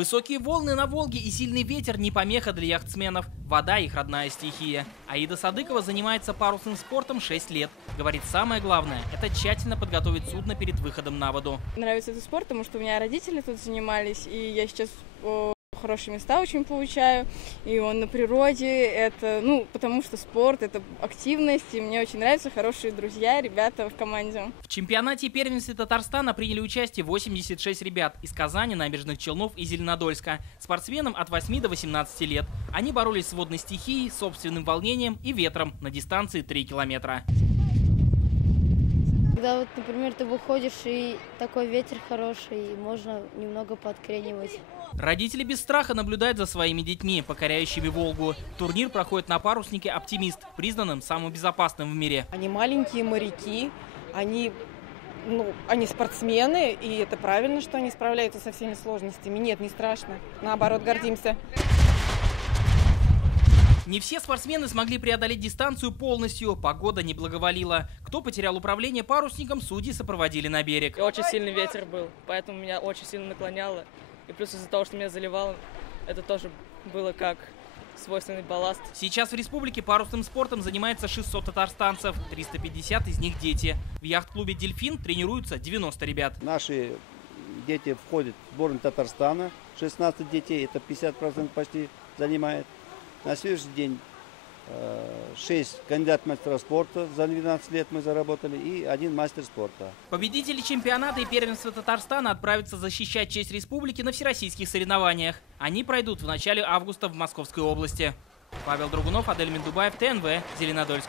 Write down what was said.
Высокие волны на Волге и сильный ветер не помеха для яхтсменов. Вода – их родная стихия. Аида Садыкова занимается парусным спортом 6 лет. Говорит, самое главное – это тщательно подготовить судно перед выходом на воду. Нравится этот спорт, потому что у меня родители тут занимались, и я сейчас хорошие места очень получаю, и он на природе, это, потому что спорт, это активность, и мне очень нравятся хорошие друзья, ребята в команде. В чемпионате и первенстве Татарстана приняли участие 86 ребят из Казани, Набережных Челнов и Зеленодольска. Спортсменам от 8 до 18 лет. Они боролись с водной стихией, собственным волнением и ветром на дистанции 3 километра. Когда, например, ты выходишь и такой ветер хороший, можно немного подкренивать. Родители без страха наблюдают за своими детьми, покоряющими Волгу. Турнир проходит на паруснике «Оптимист», признанным самым безопасным в мире. Они маленькие моряки, они спортсмены, и это правильно, что они справляются со всеми сложностями. Нет, не страшно. Наоборот, гордимся. Не все спортсмены смогли преодолеть дистанцию полностью, погода не благоволила. Кто потерял управление парусником, судьи сопроводили на берег. Очень сильный ветер был, поэтому меня очень сильно наклоняло. И плюс из-за того, что меня заливало, это тоже было как свойственный балласт. Сейчас в республике парусным спортом занимается 600 татарстанцев, 350 из них дети. В яхт-клубе «Дельфин» тренируются 90 ребят. Наши дети входят в сборную Татарстана, 16 детей, это 50% почти занимает. На следующий день 6 кандидатов мастера спорта за 12 лет мы заработали и 1 мастер спорта. Победители чемпионата и первенства Татарстана отправятся защищать честь республики на всероссийских соревнованиях. Они пройдут в начале августа в Московской области. Павел Драгунов, Адель Миндубаев, ТНВ, Зеленодольск.